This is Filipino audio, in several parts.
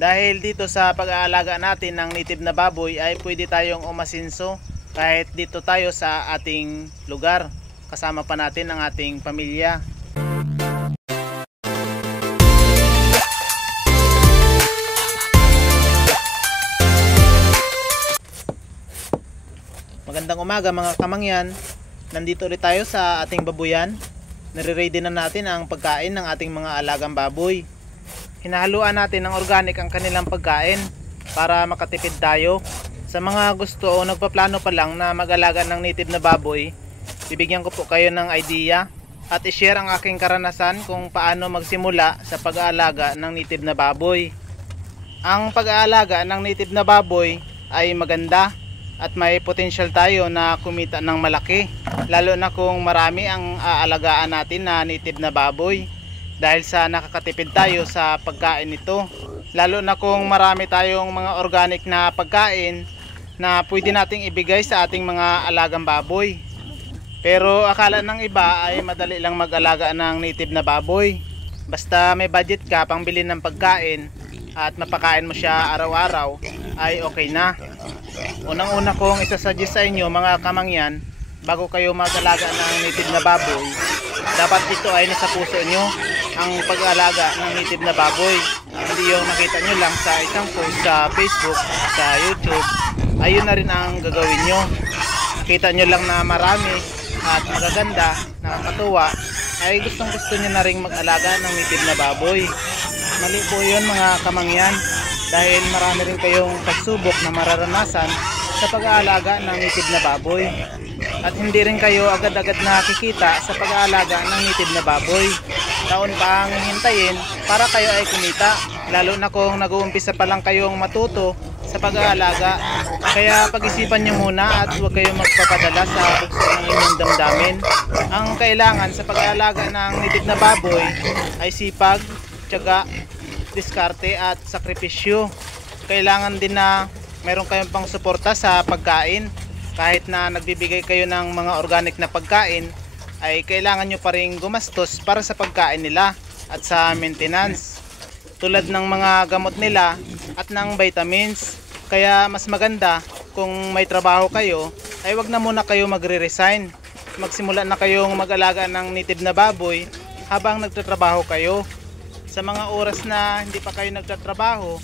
Dahil dito sa pag-aalaga natin ng native na baboy ay pwede tayong umasinso kahit dito tayo sa ating lugar. Kasama pa natin ang ating pamilya. Magandang umaga mga kamangyan. Nandito ulit tayo sa ating babuyan. Nare-ready na natin ang pagkain ng ating mga alagang baboy. Hinahaluan natin ng organic ang kanilang pagkain para makatipid tayo. Sa mga gusto o nagpaplano pa lang na mag-alaga ng native na baboy, bibigyan ko po kayo ng idea at i-share ang aking karanasan kung paano magsimula sa pag-aalaga ng native na baboy. Ang pag-aalaga ng native na baboy ay maganda at may potential tayo na kumita ng malaki, lalo na kung marami ang aalagaan natin na native na baboy, dahil sa nakakatipid tayo sa pagkain nito, lalo na kung marami tayong mga organic na pagkain na pwede nating ibigay sa ating mga alagang baboy. Pero akala ng iba ay madali lang mag-alaga ng native na baboy, basta may budget ka pangbili ng pagkain at mapakain mo siya araw-araw ay okay na. Unang-una kong isasuggest sa inyo mga kamangyan, bago kayo mag-alaga ng native na baboy, dapat ito ay nasa puso nyo ang pag-alaga ng native na baboy. Hindi yung nakita nyo lang sa isang post sa Facebook, sa YouTube, ayun na rin ang gagawin nyo. Nakita nyo lang na marami at magaganda, nakakatuwa, ay gustong gusto nyo na rin mag-alaga ng native na baboy. Mali po yun mga kamangyan, dahil marami rin kayong pagsubok na mararanasan sa pag-aalaga ng native na baboy. At hindi rin kayo agad-agad nakikita sa pag-aalaga ng native na baboy. Taon pa ang hintayin para kayo ay kumita, lalo na kung nag-uumpisa pa lang kayong matuto sa pag-aalaga. Kaya pag-isipan nyo muna at huwag kayong magpapadala sa bukso ng inyong damdamin. Ang kailangan sa pag-aalaga ng native na baboy ay sipag, tiyaga, diskarte at sakripisyo. Kailangan din na meron kayong pang suporta sa pagkain. Kahit na nagbibigay kayo ng mga organic na pagkain, ay kailangan nyo pa rin gumastos para sa pagkain nila at sa maintenance, tulad ng mga gamot nila at ng vitamins. Kaya mas maganda kung may trabaho kayo, ay wag na muna kayo magre-resign. Magsimula na kayong mag-alaga ng native na baboy habang nagtatrabaho kayo. Sa mga oras na hindi pa kayo nagtatrabaho,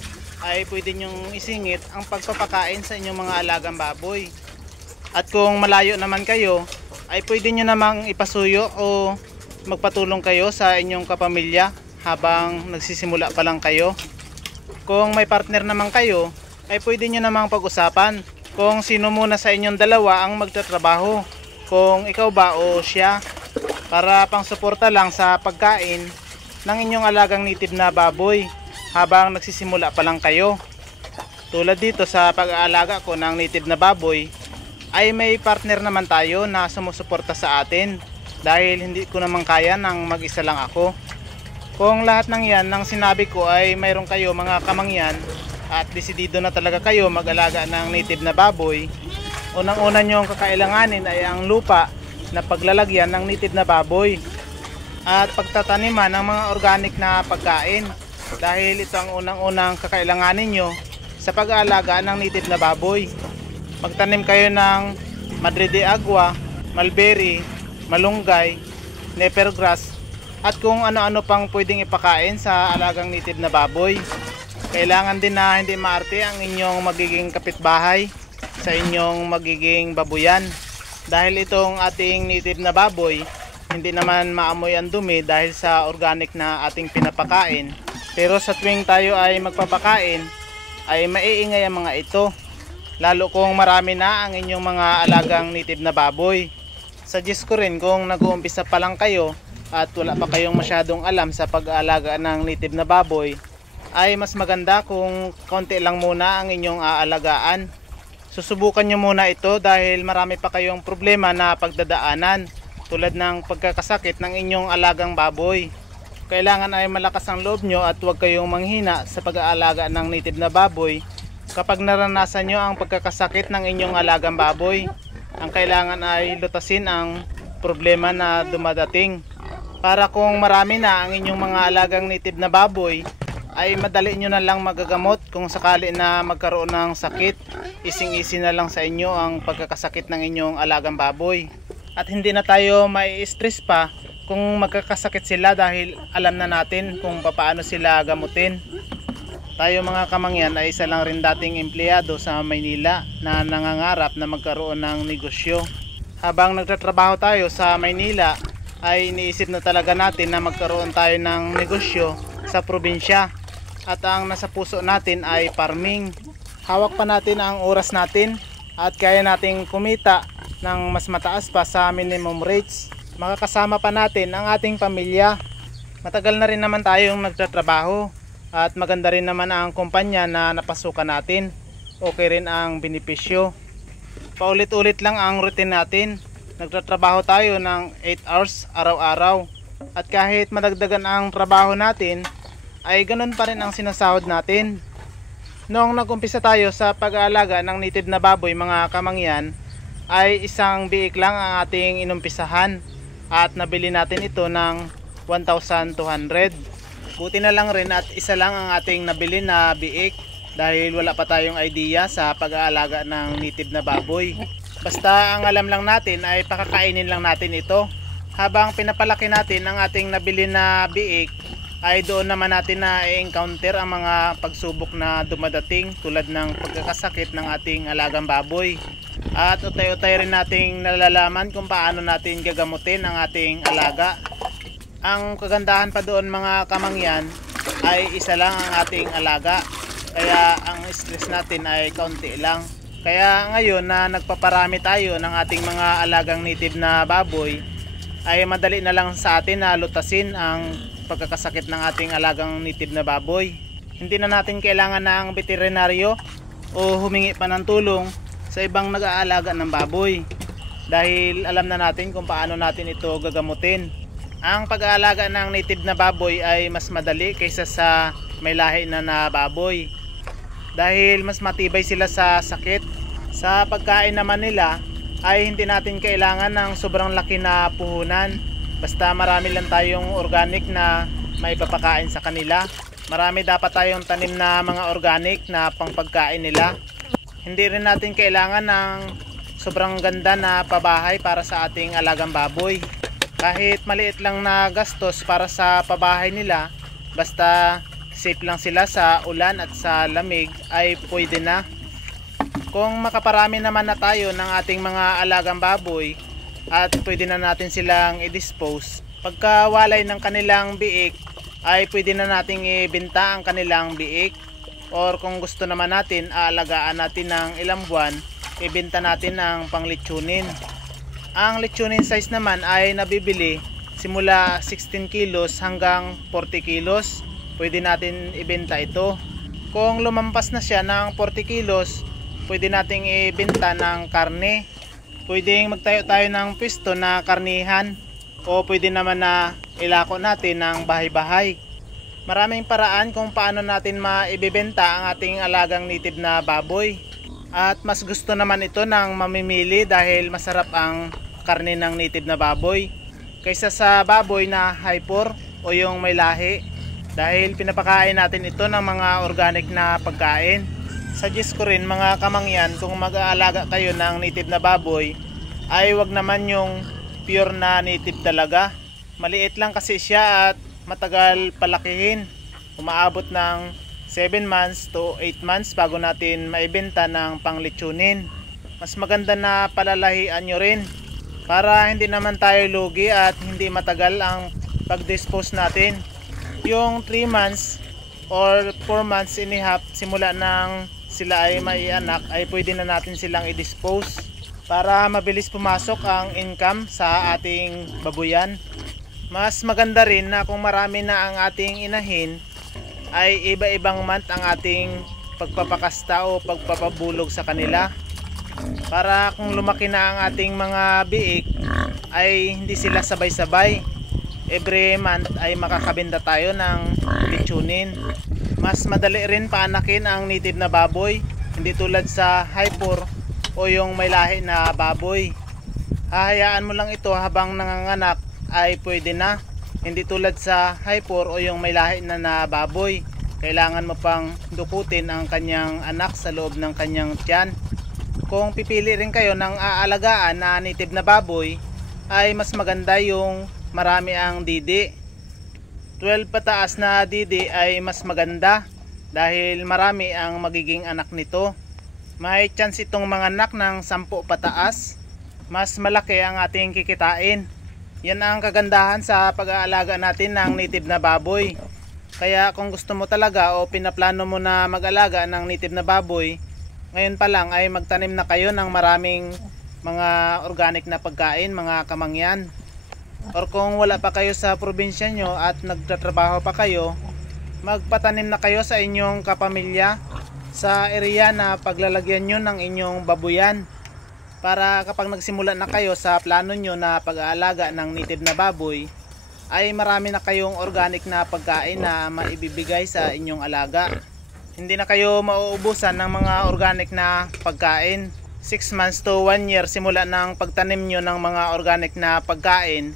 ay pwede nyong isingit ang pagpapakain sa inyong mga alagang baboy. At kung malayo naman kayo, ay pwede nyo namang ipasuyo o magpatulong kayo sa inyong kapamilya habang nagsisimula pa lang kayo. Kung may partner naman kayo, ay pwede nyo namang pag-usapan kung sino muna sa inyong dalawa ang magtatrabaho, kung ikaw ba o siya, para pang suporta lang sa pagkain ng inyong alagang native na baboy habang nagsisimula pa lang kayo. Tulad dito sa pag-aalaga ko ng native na baboy, ay may partner naman tayo na sumusuporta sa atin, dahil hindi ko naman kaya nang mag-isa lang ako. Kung lahat ng yan ng sinabi ko ay mayroon kayo mga kamangyan at desidido na talaga kayo mag-alaga ng native na baboy, unang-una nyong kakailanganin ay ang lupa na paglalagyan ng native na baboy at pagtataniman ng mga organic na pagkain, dahil ito ang unang-unang kakailanganin nyo sa pag-aalaga ng native na baboy. Magtanim kayo ng Madre de Agua, Mulberry, Malunggay, Nepergrass at kung ano-ano pang pwedeng ipakain sa alagang native na baboy. Kailangan din na hindi maarte ang inyong magiging kapitbahay sa inyong magiging babuyan, dahil itong ating native na baboy hindi naman maamoy ang dumi dahil sa organic na ating pinapakain. Pero sa tuwing tayo ay magpapakain, ay maiingay ang mga ito, lalo kung marami na ang inyong mga alagang native na baboy. Suggest ko rin kung nag-uumpisa pa lang kayo at wala pa kayong masyadong alam sa pag-aalaga ng native na baboy, ay mas maganda kung konti lang muna ang inyong aalagaan. Susubukan nyo muna ito dahil marami pa kayong problema na pagdadaanan, tulad ng pagkakasakit ng inyong alagang baboy. Kailangan ay malakas ang loob nyo at huwag kayong manghina sa pag-aalaga ng native na baboy. Kapag naranasan nyo ang pagkakasakit ng inyong alagang baboy, ang kailangan ay lutasin ang problema na dumadating, para kung marami na ang inyong mga alagang native na baboy, ay madali nyo na lang magagamot. Kung sakali na magkaroon ng sakit, ising-isi na lang sa inyo ang pagkakasakit ng inyong alagang baboy. At hindi na tayo mai-stress pa kung magkakasakit sila dahil alam na natin kung paano sila gamutin. Tayo mga kamangyan ay isa lang rin dating empleyado sa Maynila na nangangarap na magkaroon ng negosyo. Habang nagtatrabaho tayo sa Maynila ay iniisip na talaga natin na magkaroon tayo ng negosyo sa probinsya. At ang nasa puso natin ay farming. Hawak pa natin ang oras natin at kaya nating kumita ng mas mataas pa sa minimum rates. Makakasama pa natin ang ating pamilya. Matagal na rin naman tayong nagtatrabaho at maganda rin naman ang kumpanya na napasukan natin. Okay rin ang benepisyo. Paulit-ulit lang ang routine natin. Nagtatrabaho tayo ng 8 hours araw-araw. At kahit madagdagan ang trabaho natin, ay ganun pa rin ang sinasahod natin. Noong nag-umpisa tayo sa pag-aalaga ng native na baboy mga kamangyan, ay isang biik lang ang ating inumpisahan. At nabili natin ito ng 1,200. Buti na lang rin at isa lang ang ating nabili na biik dahil wala pa tayong idea sa pag-aalaga ng native na baboy. Basta ang alam lang natin ay pakakainin lang natin ito. Habang pinapalaki natin ang ating nabili na biik, ay doon naman natin na i-encounter ang mga pagsubok na dumadating tulad ng pagkakasakit ng ating alagang baboy. At utay-utay rin nating nalalaman kung paano natin gagamutin ang ating alaga. Ang kagandahan pa doon mga kamangyan ay isa lang ang ating alaga. Kaya ang stress natin ay kaunti lang. Kaya ngayon na nagpaparami tayo ng ating mga alagang native na baboy, ay madali na lang sa atin na lutasin ang pagkakasakit ng ating alagang native na baboy. Hindi na natin kailangan ng veterinaryo o humingi pa ng tulong sa ibang nag-aalaga ng baboy dahil alam na natin kung paano natin ito gagamutin. Ang pag-aalaga ng native na baboy ay mas madali kaysa sa may lahi na baboy dahil mas matibay sila sa sakit. Sa pagkain naman nila ay hindi natin kailangan ng sobrang laki na puhunan. Basta marami lang tayong organic na maipapakain sa kanila. Marami dapat tayong tanim na mga organic na pangpagkain nila. Hindi rin natin kailangan ng sobrang ganda na pabahay para sa ating alagang baboy. Kahit maliit lang na gastos para sa pabahay nila, basta safe lang sila sa ulan at sa lamig ay pwede na. Kung makaparami naman na tayo ng ating mga alagang baboy at pwede na natin silang i-dispose, pagka walay ng kanilang biik ay pwede na nating ibenta ang kanilang biik, or kung gusto naman natin aalagaan natin ng ilang buwan, ibenta natin ang panglitsunin. Ang litsunin size naman ay nabibili simula 16 kilos hanggang 40 kilos. Pwede natin ibenta ito. Kung lumampas na siya ng 40 kilos, pwede nating ibenta ng karne. Pwedeng magtayo tayo ng pwesto na karnihan o pwede naman na ilako natin ng bahay-bahay. Maraming paraan kung paano natin maibibenta ang ating alagang native na baboy. At mas gusto naman ito ng mamimili dahil masarap ang karne ng native na baboy kaysa sa baboy na hyper o yung may lahi, dahil pinapakain natin ito ng mga organic na pagkain. Suggest ko rin mga kamangyan, kung mag-aalaga kayo ng native na baboy ay wag naman yung pure na native talaga. Maliit lang kasi siya at matagal palakihin. Umaabot ng 7 months to 8 months bago natin maibenta ng panglitsunin. Mas maganda na palalahian nyo rin para hindi naman tayo lugi at hindi matagal ang pag-dispose natin. Yung 3 months or 4 months and a half simula ng sila ay maianak ay pwede na natin silang i-dispose para mabilis pumasok ang income sa ating babuyan. Mas maganda rin na kung marami na ang ating inahin ay iba-ibang month ang ating pagpapakasta o pagpapabulog sa kanila, para kung lumaki na ang ating mga biik ay hindi sila sabay-sabay. Every month ay makakabenta tayo ng litsunin. Mas madali rin paanakin ang native na baboy, hindi tulad sa hyper o yung may lahi na baboy. Hahayaan mo lang ito habang nanganganak ay pwede na, hindi tulad sa hyper o yung may lahi na baboy. kailangan mo pang dukutin ang kanyang anak sa loob ng kanyang tiyan. Kung pipili rin kayo ng aalagaan na native na baboy, ay mas maganda yung marami ang didi. 12 pataas na didi ay mas maganda dahil marami ang magiging anak nito. May chance itong mga anak ng 10 pataas, mas malaki ang ating kikitain. Yan ang kagandahan sa pag-aalaga natin ng native na baboy. Kaya kung gusto mo talaga o pinaplano mo na mag-alaga ng native na baboy, ngayon pa lang ay magtanim na kayo ng maraming mga organic na pagkain, mga kamangyan. Or kung wala pa kayo sa probinsya nyo at nagtatrabaho pa kayo, magpatanim na kayo sa inyong kapamilya sa area na paglalagyan nyo ng inyong babuyan. Para kapag nagsimula na kayo sa plano nyo na pag-aalaga ng native na baboy, ay marami na kayong organic na pagkain na maibibigay sa inyong alaga. Hindi na kayo mauubusan ng mga organic na pagkain. 6 months to 1 year simula ng pagtanim nyo ng mga organic na pagkain,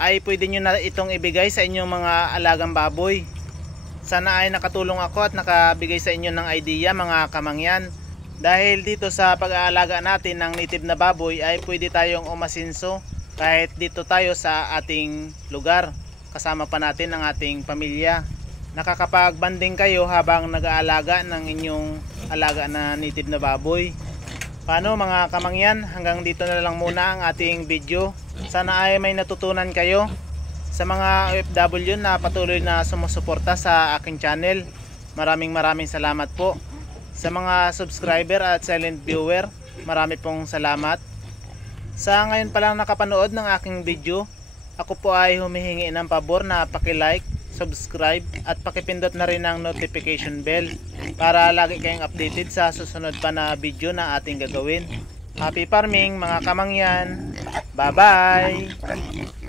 ay pwede nyo na itong ibigay sa inyong mga alagang baboy. Sana ay nakatulong ako at nakabigay sa inyo ng idea, mga kamangyan. Dahil dito sa pag-aalaga natin ng native na baboy ay pwede tayong umasinso kahit dito tayo sa ating lugar. Kasama pa natin ang ating pamilya. Nakakapag-banding kayo habang nag-aalaga ng inyong alaga na native na baboy. Paano mga kamangyan, hanggang dito na lang muna ang ating video. Sana ay may natutunan kayo. Sa mga OFW na patuloy na sumusuporta sa aking channel, maraming salamat po. Sa mga subscriber at silent viewer, marami pong salamat. Sa ngayon pa lang nakapanood ng aking video, ako po ay humihingi ng pabor na paki-like, subscribe at pakipindot na rin ang notification bell para lagi kayong updated sa susunod pa na video na ating gagawin. Happy farming mga kamangyan! Bye bye!